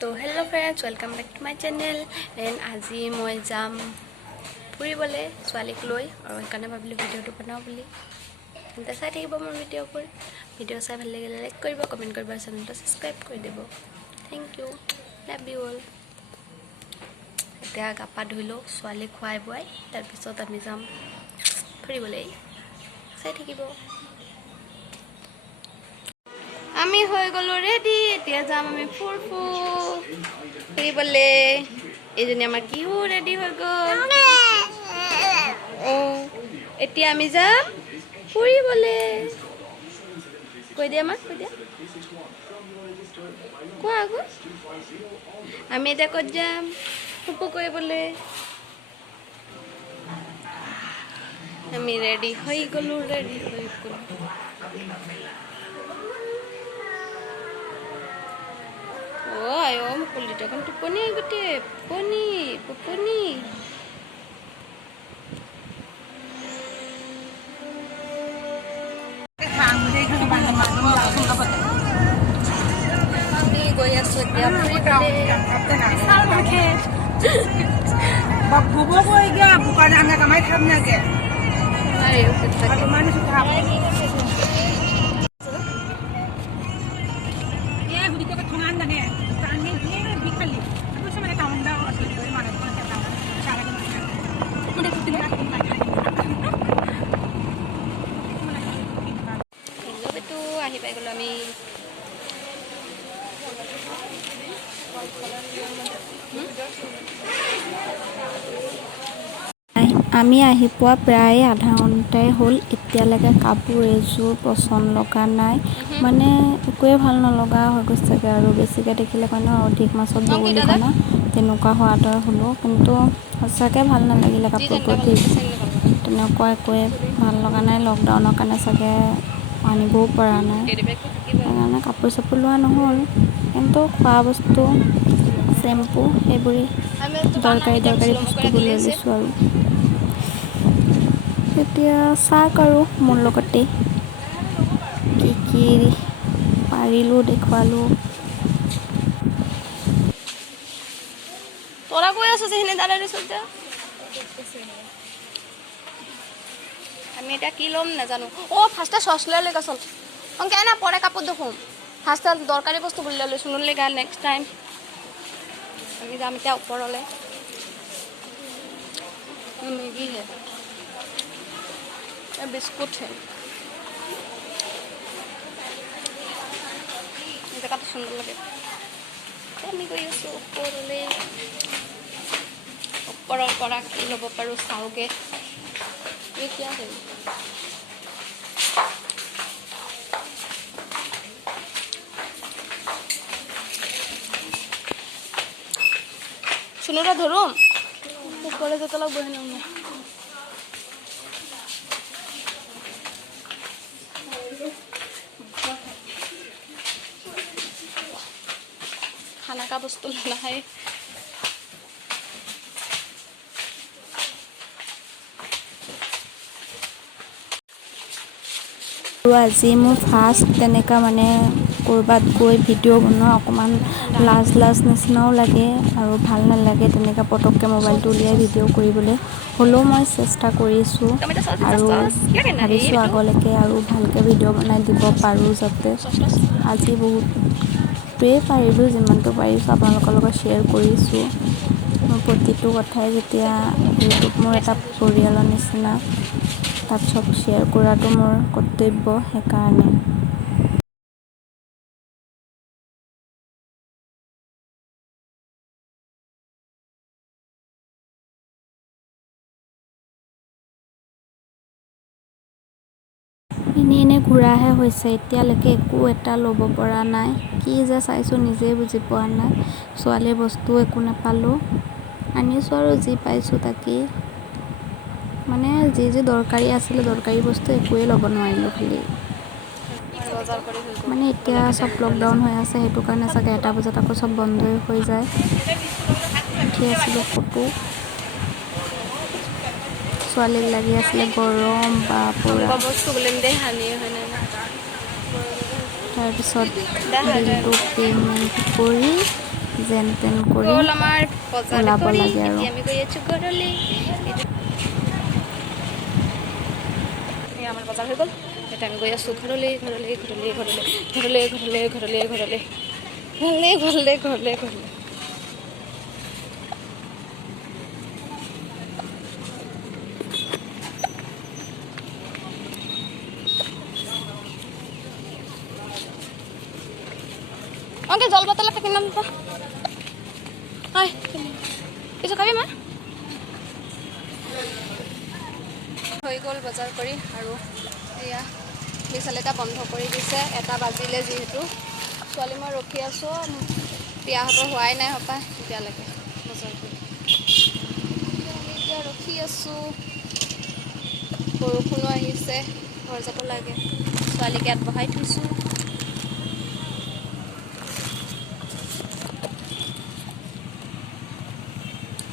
তো hello' friends, welcome back to my channel. Then আজি মই যাম ফুৰিবলৈ ছোৱালীক লৈ, আৰু সেইকাৰণে ভাবিলোঁ ভিডিঅ'টো বনাওঁ বুলি। তেন্তে চাই থাকিব মোৰ ভিডিঅ'বোৰ। ভিডিঅ' চাই ভাল লাগিলে লাইক কৰিব, কমেণ্ট কৰিব, আৰু চেনেলটো ছাবস্ক্ৰাইব কৰি দিব। Thank you, love you all. এতিয়া গা পা ধুই লওঁ, ছোৱালীক খুৱাই বোৱাই তাৰপিছত আমি যাম ফুৰিবলৈ। চাই থাকিব। আমি হৈ গ'লোঁ ৰেডি, এতিয়া যাম আমি ফুৰিবলৈ। এইজনী আমাৰ কিহু ৰেডি হৈ গ'ল। এতিয়া আমি যাম ফুৰিবলৈ। কৈ দিয়া আমাক, কৈ দিয়া, কোৱা আকৌ। আমি এতিয়া ক'ত যাম? ফুপু কৰিবলৈ। আমি ৰেডি হৈ গ'লোঁ, ৰেডি হৈ গ'লোঁ। আই মুকলিটো এখন টোপনি গোটেই টোপনি টোপনি। আমি গৈ আছো এতিয়া আহি পাই গ'লো আমি। আমি আহি পোৱা প্ৰায় আধা ঘণ্টাই হ'ল। এতিয়ালৈকে কাপোৰ এযোৰ পচন্দ লগা নাই, মানে একোৱে ভাল নলগা হৈ গৈছেগৈ। আৰু বেছিকৈ দেখিলে কাৰণে অধিক মাছত বগলী কণা তেনেকুৱা হোৱাৰ দৰে হ'লোঁ। কিন্তু সঁচাকৈ ভাল নালাগিলে কাপোৰবোৰ দেই। তেনেকুৱা একোৱে ভাল লগা নাই। লকডাউনৰ কাৰণে চাগে আনিবও পৰা নাই, সেইকাৰণে কাপোৰ চাপোৰ লোৱা নহ'ল। কিন্তু খোৱা বস্তু, চেম্পু, সেইবোৰেই দৰকাৰী বস্তুবোৰ লৈ লৈছোঁ। আৰু এতিয়া চাওক আৰু মোৰ লগতে কি কি পাৰিলোঁ দেখুৱালোঁ। তোৰা কই আছো সেখানে দাঁড়ায় ৰয়েছে? আমি এটা কি ল'ম নাজানো। ফাৰ্ষ্টে চচ লৈ লেগা চল অংকে না পৰে কাপড় দেখুন। ফাৰ্ষ্টে দৰকাৰী বস্তু বুলি লৈছোঁ নহ'লে গা নেক্সট টাইম। আমি যাম এতিয়া ওপৰলৈ। মেগী হে, বিস্কুট হে। জেগাটো সুন্দৰ লাগে। আমি গৈ আছোঁ ওপৰলৈ। ওপৰৰ পৰা কি ল'ব পাৰোঁ চাওঁগে। এতিয়া শুনোৰা ধৰুম উপৰে যেতে লাগবে না। খানা কা বস্তু নাই। আৰু আজি মোৰ ফাৰ্ষ্ট তেনেকুৱা মানে ক'ৰবাত গৈ ভিডিঅ' বনোৱা অকণমান লাজ নিচিনাও লাগে আৰু ভাল নালাগে তেনেকুৱা পটককৈ মোবাইলটো উলিয়াই ভিডিঅ' কৰিবলৈ। হ'লেও মই চেষ্টা কৰিছোঁ আৰু ভাবিছোঁ আগলৈকে আৰু ভালকৈ ভিডিঅ' বনাই দিব পাৰোঁ, যাতে আজি বহুতেই পাৰিলোঁ, যিমানটো পাৰিছোঁ আপোনালোকৰ লগত শ্বেয়াৰ কৰিছোঁ। মোৰ প্ৰতিটো কথাই যেতিয়া ইউটিউব মোৰ এটা পৰিয়ালৰ নিচিনা, তাত চব শ্বেয়াৰ কৰাটো মোৰ কৰ্তব্য। সেইকাৰণে এনেই ঘূৰাহে হৈছে। এতিয়ালৈকে একো এটা ল'ব পৰা নাই। কি যে চাইছোঁ নিজেই বুজি পোৱা নাই। ছোৱালীৰ বস্তু একো নাপালোঁ। আনিছোঁ আৰু যি পাইছোঁ তাকেই, মানে যি দৰকাৰী আছিলে, দৰকাৰী বস্তু একোৱেই ল'ব নোৱাৰিলোঁ। খালি মানে এতিয়া চব লকডাউন হৈ আছে, সেইটো কাৰণে চাগে 1টা বজাত আকৌ চব বন্ধই হৈ যায়। উঠি আছিলোঁ ফটো, ছোৱালীক লাগি আছিলে গৰম বা পূৰা। তাৰপিছত বিলটো পে'মেণ্ট কৰি যেন তেন কৰি গ'ল আমাৰ বজাৰ ওলাব কৰি লাগে আৰু এতিয়া আমি গৈ আছোঁ ঘৰলৈ আমাৰ বজাৰ হৈ গ'ল এতিয়া আমি গৈ আছোঁ ঘৰলৈ ঘৰলৈ ঘৰলৈ ঘৰলৈ ঘৰলৈ ঘৰলৈ ঘৰলৈ ঘৰলৈ ঘৰলৈ ঘৰলৈ ঘৰলৈ ঘৰলৈ অংকে জল বটল এটা কিনাম তো হয় কিছু খাবি মা হৈ গ'ল বজাৰ কৰি আৰু এয়া বিশাল এটা বন্ধ কৰি দিছে এটা বাজিলে যিহেতু ছোৱালী মই ৰখি আছোঁ বিয়াহঁতৰ হোৱাই নাই হপায় এতিয়ালৈকে বজাৰ কৰি আমি এতিয়া ৰখি আছোঁ বৰষুণো আহিছে ঘৰ যাব লাগে ছোৱালীক ইয়াত বহাই থৈছোঁ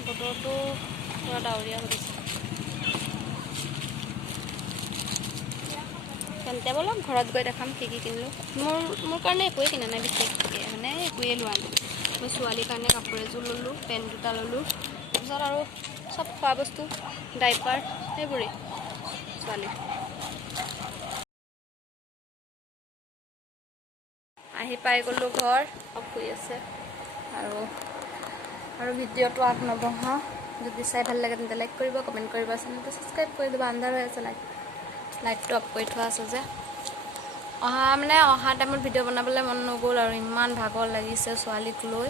বতৰটো পুৰা ডাৱৰীয়া হৈ গৈছে তেন্তে ব'লক ঘৰত গৈ দেখাম কি কিনিলোঁ মোৰ কাৰণে একোৱেই কিনা নাই বিশেষকৈ মানে একোৱেই লোৱা নাই মই ছোৱালীৰ কাৰণে কাপোৰ এযোৰ ল'লোঁ পেণ্ট দুটা ল'লোঁ তাৰপিছত আৰু চব খোৱা বস্তু ডাইপাৰ সেইবোৰেই ছোৱালী আহি পাই গ'লোঁ ঘৰ শুই আছে আৰু ভিডিঅ'টো আগ নবঢ়াওঁ যদি চাই ভাল লাগে তেন্তে লাইক কৰিব কমেণ্ট কৰিব চেনেলটো ছাবস্ক্ৰাইব কৰি দিব আন্ধাৰ হৈ আছে লাইটটো অফ কৰি থোৱা আছে যে অহা টাইমত ভিডিঅ' বনাবলৈ মন নগ'ল আৰু ইমান ভাগৰ লাগিছে ছোৱালীক লৈ